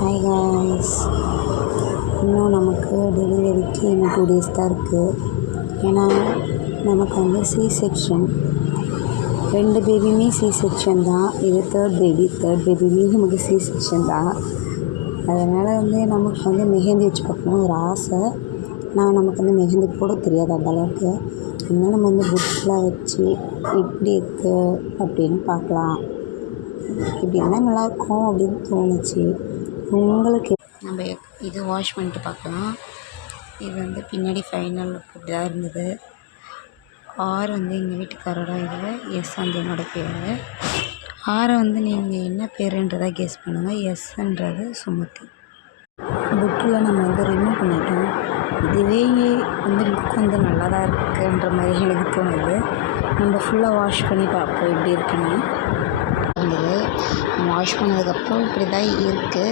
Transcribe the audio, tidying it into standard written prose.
Hi guys, இன்னும் நமக்கு டெலிவரிக்கு இன்னும் 2 days தான் இருக்குது. ஏன்னா நமக்கு வந்து சி செக்ஷன், 2 பேபியுமே சி செக்ஷன் தான். இது தேர்ட் பேபியுமே நமக்கு சி செக்ஷன் தான். அதனால் வந்து நமக்கு வந்து மெஹந்தி வச்சு பார்க்கணும் ஒரு ஆசை. நமக்கு வந்து மெஹந்தி போட தெரியாது அந்தளவுக்கு. அதனால் நம்ம வந்து புக்ஸ்லாம் வச்சு எப்படி இருக்குது அப்படின்னு பார்க்கலாம். இப்படி இருந்தால் நல்லாயிருக்கும் அப்படின்னு தோணுச்சு. உங்களுக்கு நம்ம இது வாஷ் பண்ணிட்டு பார்க்கலாம். இது வந்து பின்னாடி ஃபைனல் இப்படி தான் இருந்தது. ஆர் வந்து எங்கள் வீட்டுக்காரோட இதில், எஸ் வந்து என்னோடய பேர். ஆரை வந்து நீங்கள் என்ன பேருன்றதை கெஸ் பண்ணுங்கள். எஸ்ன்றது சுமதி. புக்கில் நம்ம வந்து ரிமூவ் பண்ணிட்டோம். இதுவே வந்து லுக் வந்து நல்லா தான் இருக்குன்ற மாதிரி எனக்கு தோணுது. நம்ம ஃபுல்லாக வாஷ் பண்ணி பார்ப்போம் எப்படி இருக்குன்னு. வாஷ் பண்ணதுக்கப்புறம் இப்படி தான் இருக்குது.